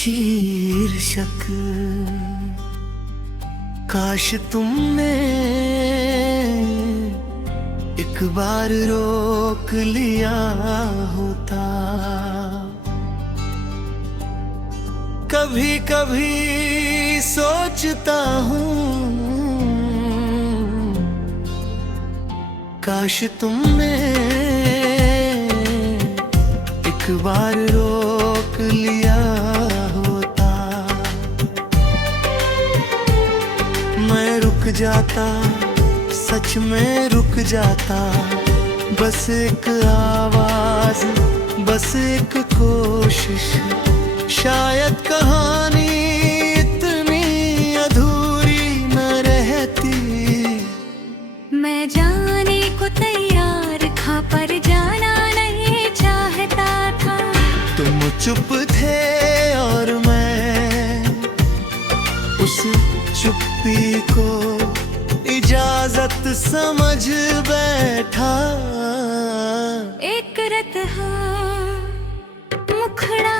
शीर्षक काश तुमने एक बार रोक लिया होता। कभी कभी सोचता हूँ काश तुमने एक बार रोक लिया होता। मैं रुक जाता, सच में रुक जाता। बस एक आवाज, बस एक कोशिश, शायद कहानी इतनी अधूरी न रहती। मैं जाने को तैयार था पर जाना नहीं चाहता था। तुम चुप थे और मैं उस चुप्पी को इजाजत समझ बैठा। एक रत मुखड़ा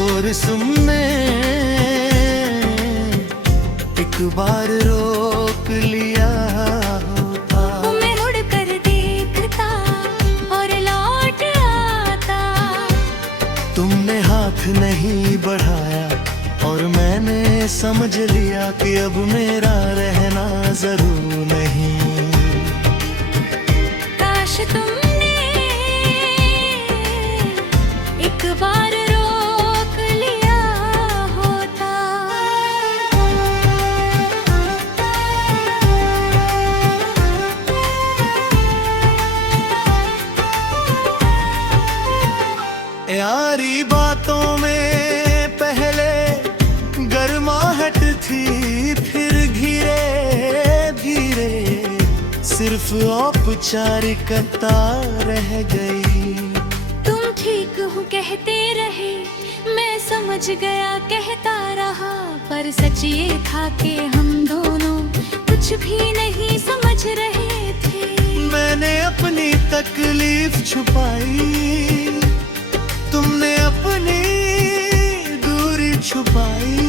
और सुनने एक बार रोक लिया होता। मैं मुड़ कर देखता और लौट आता। तुमने हाथ नहीं बढ़ाया और मैंने समझ लिया कि अब मेरा रहना जरूर नहीं। काश तुमने एक बार रोक लिया होता। यारी बातों में पहले गर्माहट थी, फिर धीरे धीरे सिर्फ औपचारिकता रह गई। तुम ठीक हो कहते रहे, मैं समझ गया कहता रहा। पर सच ये था कि हम दोनों कुछ भी नहीं समझ रहे थे। मैंने अपनी तकलीफ छुपाई, तुमने अपनी दूरी छुपाई,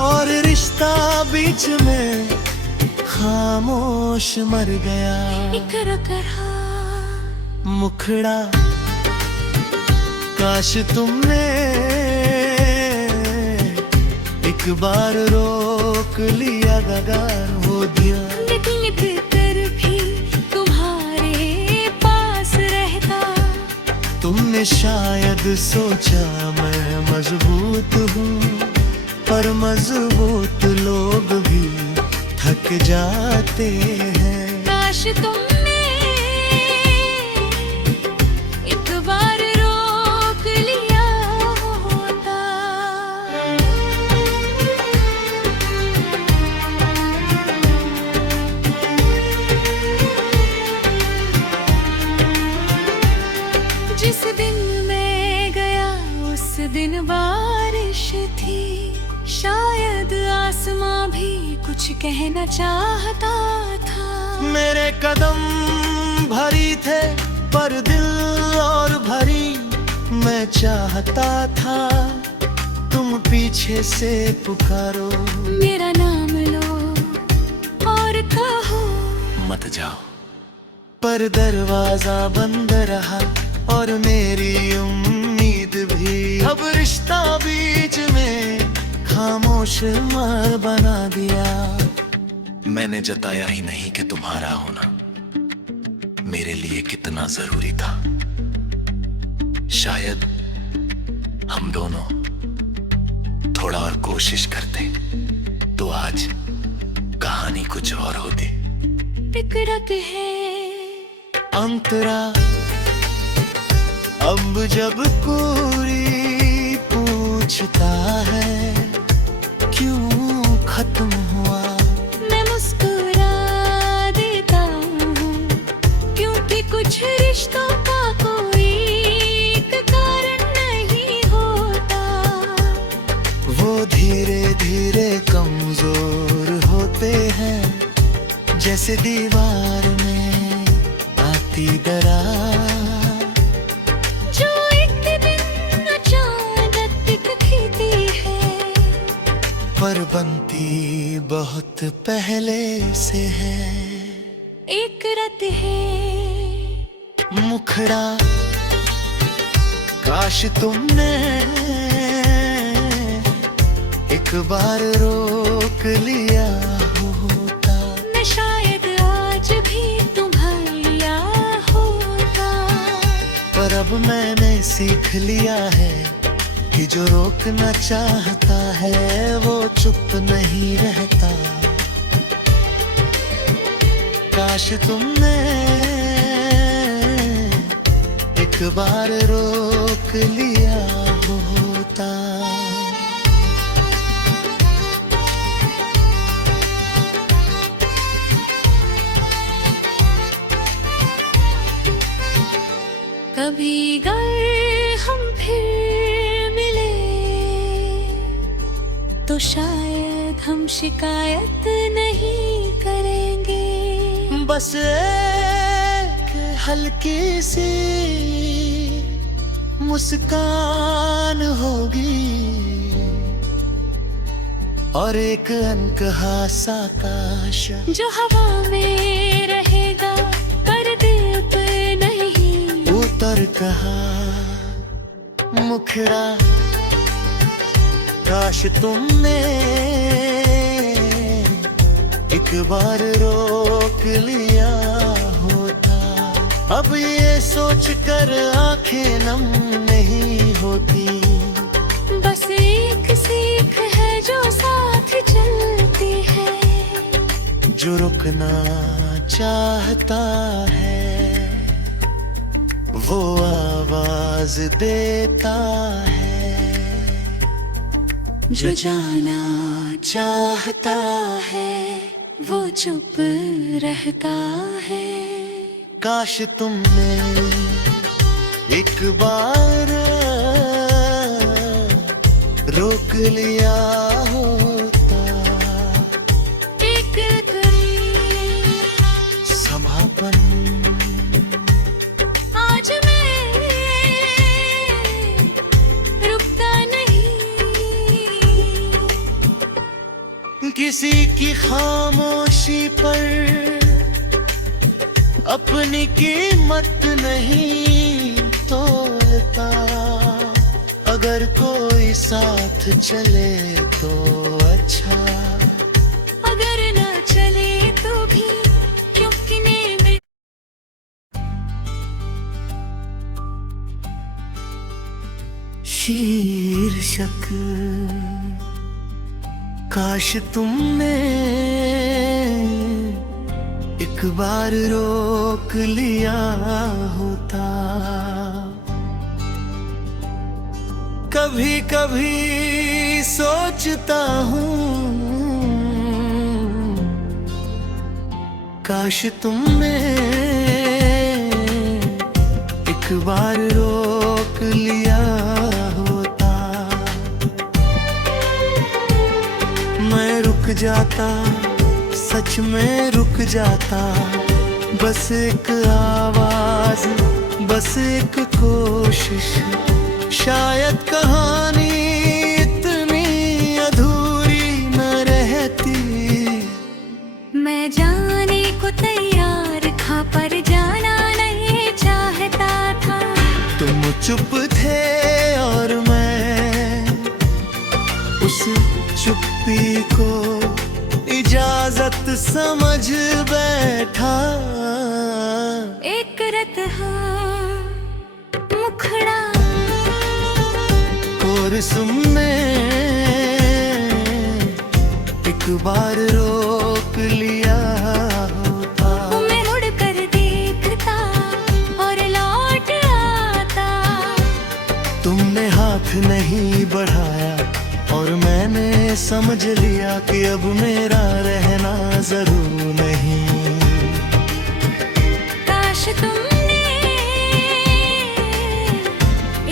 और रिश्ता बीच में खामोश मर गया। एक रहा मुखड़ा काश तुमने एक बार रोक लिया, गगार हो दिया। लेकिन भीतर भी तुम्हारे पास रहता। तुमने शायद सोचा मैं मजबूत हूँ, पर मजबूत लोग भी थक जाते हैं। काश तुमने एक बार रोक लिया होता। जिस दिन मैं गया उस दिन बारिश थी। शायद आसमां भी कुछ कहना चाहता था। मेरे कदम भरी थे पर दिल और भरी मैं चाहता था। तुम पीछे से पुकारो, मेरा नाम लो और कहो मत जाओ। पर दरवाजा बंद रहा और मेरी उम्मीद भी। अब रिश्ता बीच में खामोश मार बना दिया। मैंने जताया ही नहीं कि तुम्हारा होना मेरे लिए कितना जरूरी था। शायद हम दोनों थोड़ा और कोशिश करते तो आज कहानी कुछ और होती। फिक्रत है अंतरा अब जब कोई पूछता है क्यों खत्म हुआ, मैं मुस्कुरा देता हूँ। क्योंकि कुछ रिश्तों का कोई एक कारण नहीं होता। वो धीरे धीरे कमजोर होते हैं जैसे दीवार में आती दरार। जो एक दिन बनती बहुत पहले से है। एक रत है मुखड़ा काश तुमने एक बार रोक लिया होता, न शायद आज भी तुम्हारा होता। पर अब मैंने सीख लिया है कि जो रोकना चाहता है वो चुप नहीं रहता। काश तुमने एक बार रोक लिया होता। कभी अगर हम फिर मिले तो शायद हम शिकायत नहीं करेंगे। बस एक हल्की सी मुस्कान होगी और एक अनकहा सा काश जो हवा में रहेगा पर दिल पे नहीं उतर कहा। मुखड़ा काश तुमने एक बार रोक लिया होता। अब ये सोच कर आंखें नम नहीं होती, बस एक सीख है जो साथ चलती है। जो रुकना चाहता है वो आवाज देता है, जो जाना चाहता है वो चुप रहता है। काश तुमने एक बार रोक लिया होता। एक समापन आज मैं रुकता नहीं, किसी की खामोशी पर अपनी कीमत नहीं तोलता। अगर कोई साथ चले तो अच्छा, अगर ना चले तो भी क्योंकि ने शीर्षक काश तुमने एक बार रोक लिया होता। कभी कभी सोचता हूँ काश तुमने एक बार रोक लिया होता। मैं रुक जाता, सच में रुक जाता। बस एक आवाज, बस एक कोशिश, शायद कहानी इतनी अधूरी न रहती। मैं जाने को तैयार था पर जाना नहीं चाहता था। तुम चुप थे और मैं उस चुप्पी को इजाजत समझ बैठा। एक रत मुखड़ा और सुनने एक बार रोक लिया होता। मैं मुड़ कर देखता और लौट आता। तुमने हाथ नहीं बढ़ाया और मैंने समझ लिया कि अब मेरा रहना जरूर नहीं। काश तुमने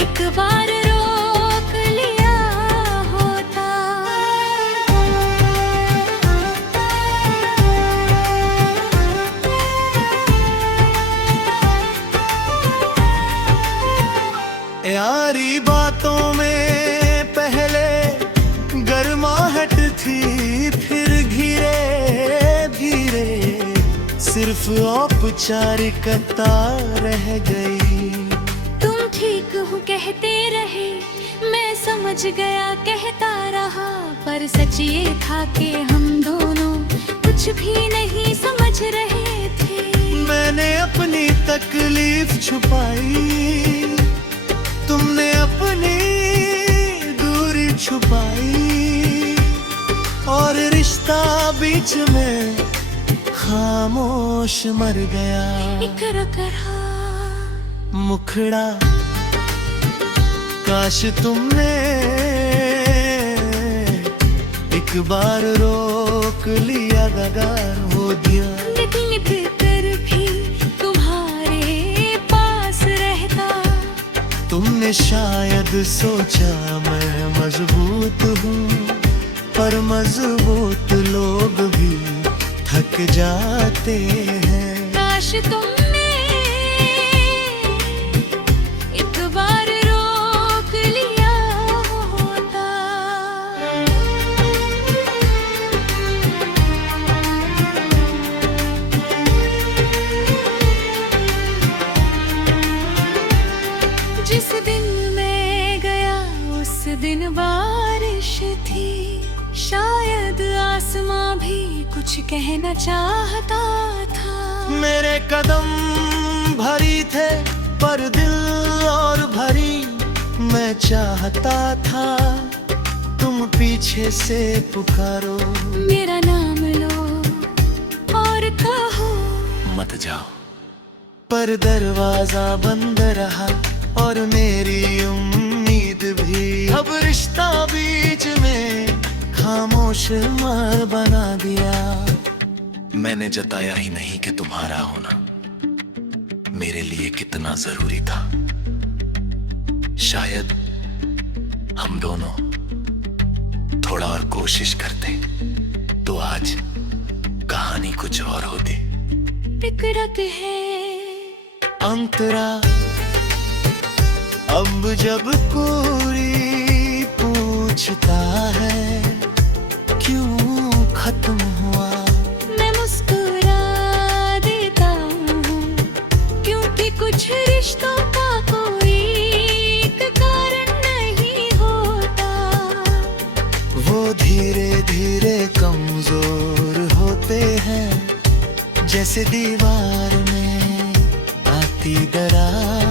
एक बार रोक लिया होता। यारी बातों में पहले गर्माहट थी, औपचारिकता रह गई। तुम ठीक हो कहते रहे, मैं समझ गया कहता रहा, पर सच ये था कि हम दोनों कुछ भी नहीं समझ रहे थे। मैंने अपनी तकलीफ छुपाई, तुमने अपनी दूरी छुपाई, और रिश्ता बीच में खामोश मर गया। इकरा करा मुखड़ा काश तुमने एक बार रोक लिया, गगार हो दिया। निकल कर भी तुम्हारे पास रहता, तुमने शायद सोचा मैं मजबूत हूँ, पर मजबूत लोग भी थक जाते हैं। काश तुमने एक बार रोक लिया होता। जिस दिन मैं गया उस दिन बारिश थी, शायद आसमां भी कुछ कहना चाहता था। मेरे कदम भरी थे पर दिल और भरी मैं चाहता था, तुम पीछे से पुकारो, मेरा नाम लो और कहो मत जाओ। पर दरवाजा बंद रहा और मेरी उम्मीद भी। अब रिश्ता बीच में खामोश मार बना दिया। मैंने जताया ही नहीं कि तुम्हारा होना मेरे लिए कितना जरूरी था। शायद हम दोनों थोड़ा और कोशिश करते तो आज कहानी कुछ और होती। एक रात है अंतरा अब जब कोई पूछता है क्यों खत्म हुआ, मैं मुस्कुरा देता हूँ, क्योंकि कुछ रिश्तों का कोई एक कारण नहीं होता। वो धीरे धीरे कमजोर होते हैं जैसे दीवार में आती दरार,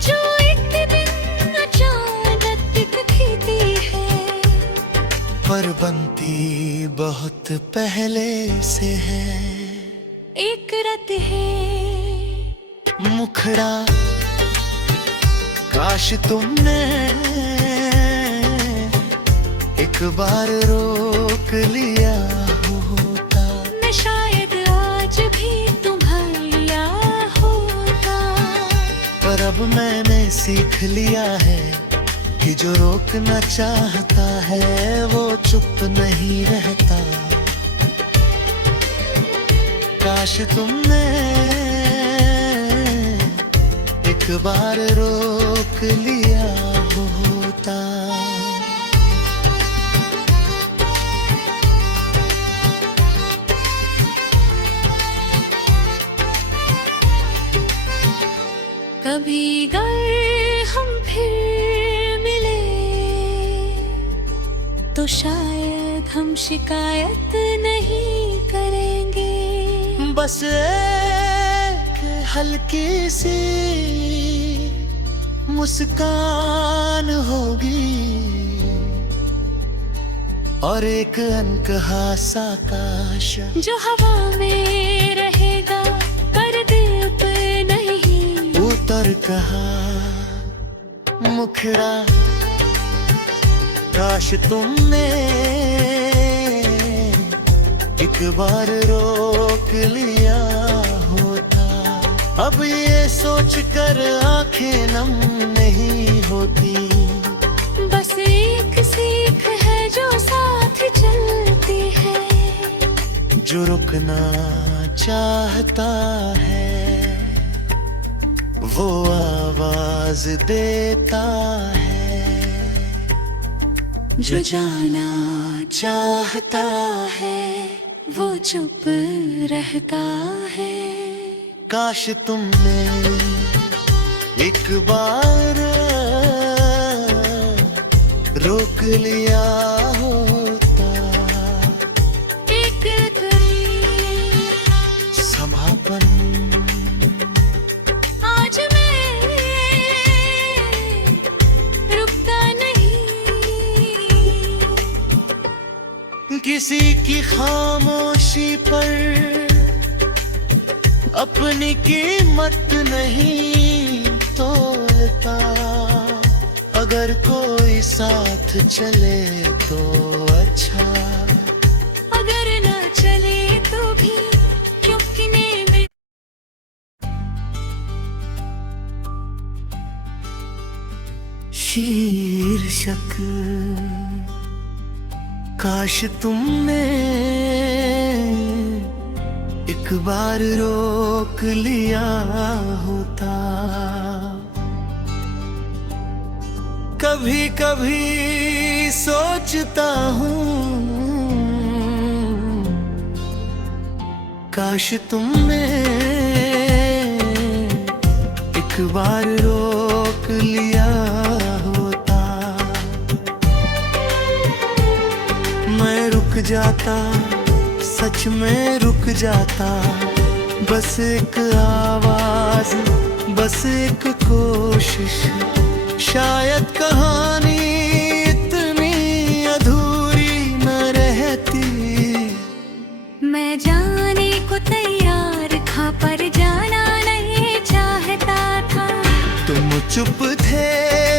जो एक दिन अचानक दिखती है, पर बनती बहुत पहले से है। एक रात है मुखड़ा काश तुमने एक बार रोक लिया होता, मैं शायद आज भी तुम्हारा होता। पर अब मैंने सीख लिया है कि जो रोकना चाहता है वो चुप नहीं रहता। काश तुमने एक बार रोक लिया होता। कभी अगर हम फिर मिले तो शायद हम शिकायत नहीं करेंगे। बस एक हल्की सी मुस्कान होगी और एक अनकहा सा काश जो हवा में रहेगा पर दिल पे नहीं उतर कहा। मुखड़ा काश तुमने एक बार रोक लिया होता। अब ये सोच कर आंखें नम नहीं होती, बस एक सीख है जो साथ चलती है, जो रुकना चाहता है वो आवाज देता है, जो जाना चाहता है वो चुप रहता है। काश तुमने एक बार रोक लिया होता, एक घड़ी समापन आज मैं रुकता नहीं। किसी की खामोशी पर अपनी कीमत नहीं तोलता, अगर कोई साथ चले तो अच्छा, अगर ना चले तो भी चुपने में। शीर्षक काश तुमने एक बार रोक लिया होता। कभी कभी सोचता हूँ काश तुमने एक बार रोक लिया होता। मैं रुक जाता, सच में रुक जाता, बस एक आवाज, बस एक कोशिश। शायद कहानी इतनी अधूरी न रहती। मैं जाने को तैयार था पर जाना नहीं चाहता था। तुम चुप थे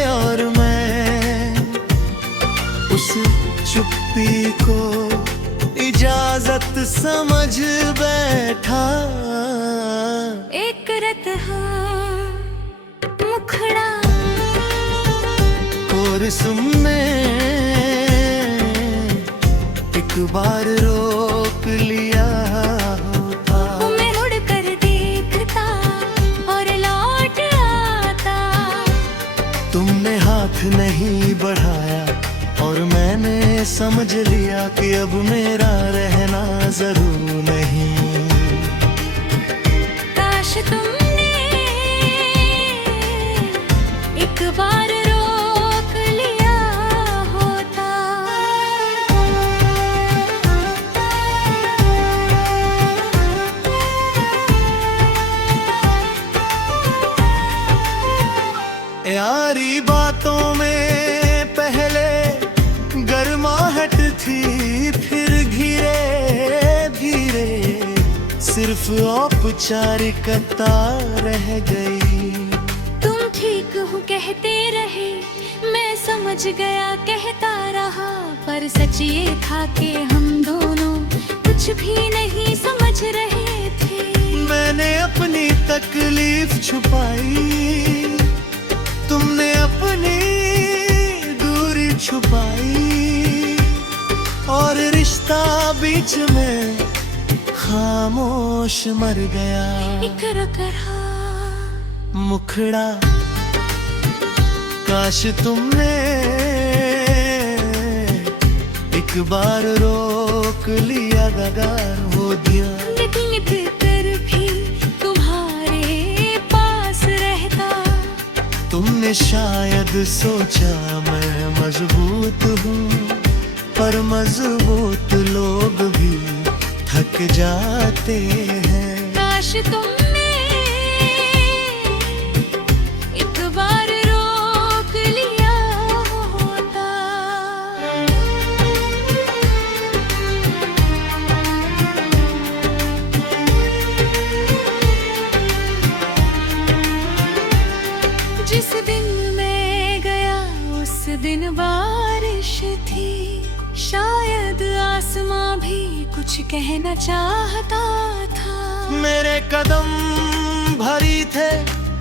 और मैं उस चुप्पी को इजाजत समझ बैठा। एक रत मुखड़ा और सुनने एक बार रोक लिया होता। मैं मुड़ कर देखता और लौट आता। तुमने हाथ नहीं बढ़ाया और मैंने समझ लिया कि अब मेरा रहना जरूर नहीं। काश तुमने एक बार रोक लिया होता। यारी बातों में पहले गर्माहट थी, फिर धीरे धीरे सिर्फ औपचारिकता रह गई। तुम ठीक हो कहते रहे, मैं समझ गया कहता रहा, पर सच ये था कि हम दोनों कुछ भी नहीं समझ रहे थे। मैंने अपनी तकलीफ छुपाई, तुमने अपनी दूरी छुपाई, और रिश्ता बीच में खामोश मर गया। एक रहा मुखड़ा काश तुमने एक बार रोक लिया, गगार हो दिया। लेकिन भीतर भी तुम्हारे पास रहता। तुमने शायद सोचा मैं मजबूत हूँ, पर मजबूत लोग भी थक जाते हैं। काश तुमने एक बार रोक लिया होता। जिस दिन मैं गया उस दिन बारिश थी, शायद आसमां भी कुछ कहना चाहता था। मेरे कदम भरी थे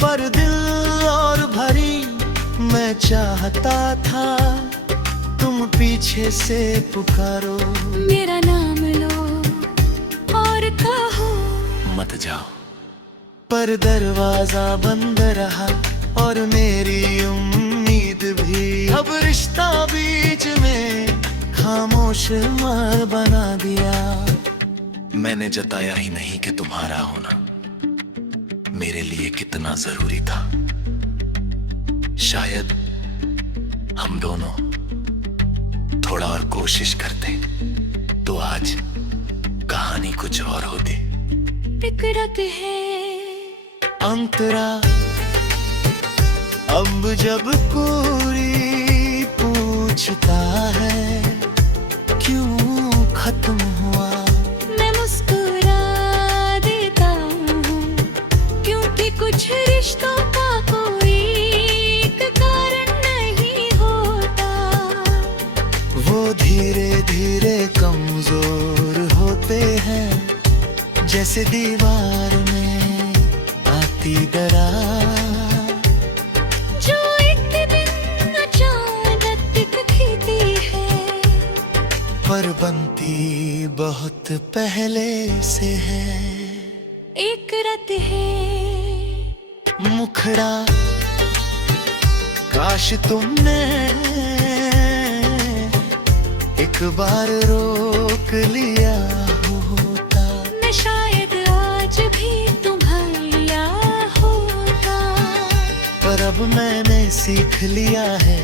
पर दिल और भरी मैं चाहता था। तुम पीछे से पुकारो, मेरा नाम लो और कहो मत जाओ, पर दरवाजा बंद रहा और मेरी उम्मीद भी। अब रिश्ता बीच में खामोश मार बना दिया। मैंने जताया ही नहीं कि तुम्हारा होना मेरे लिए कितना जरूरी था। शायद हम दोनों थोड़ा और कोशिश करते तो आज कहानी कुछ और होती। एक रात है अंतरा अब जब कोई पूछता है क्यों खत्म हुआ, मैं मुस्कुरा देता हूँ, क्योंकि कुछ रिश्तों का कोई एक कारण नहीं होता। वो धीरे धीरे कमजोर होते हैं जैसे दीवार में आती दरार, जो एक दिन अचानक दिखती है, पर बनती बहुत पहले से है। एक रात है मुखड़ा काश तुमने एक बार रोक लिया होता, मैं शायद आज भी तुम्हारा होता। पर अब मैंने सीख लिया है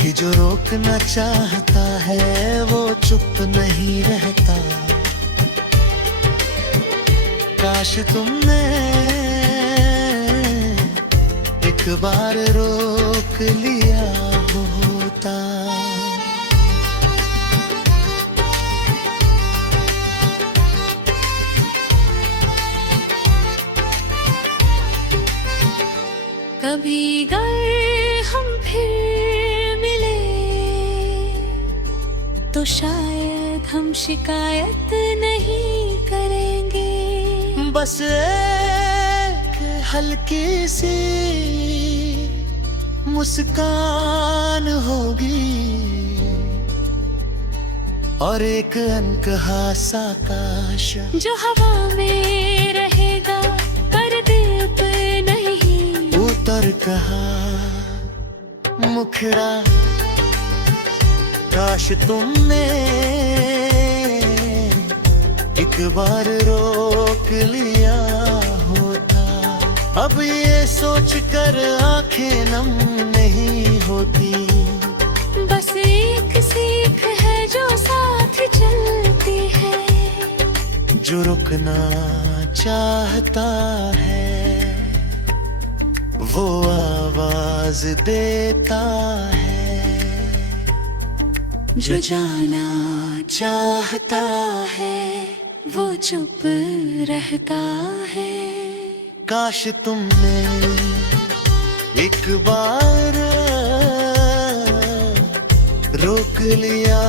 कि जो रोकना चाहता है वो चुप नहीं रहता। काश तुमने एक बार रोक लिया होता। कभी अगर हम फिर मिले तो शायद हम शिकायत नहीं करेंगे। बस एक हल्की सी मुस्कान होगी और एक अनकहा सा काश जो हवा में रहेगा पर दिल पे नहीं उतर कहा। मुखड़ा काश तुमने एक बार रोक लिया होता। अब ये सोच कर आंखें नम नहीं होती, बस एक सीख है जो साथ चलती है। जो रुकना चाहता है वो आवाज देता है, जो जाना चाहता है वो चुप रहता है। काश तुमने एक बार रोक लिया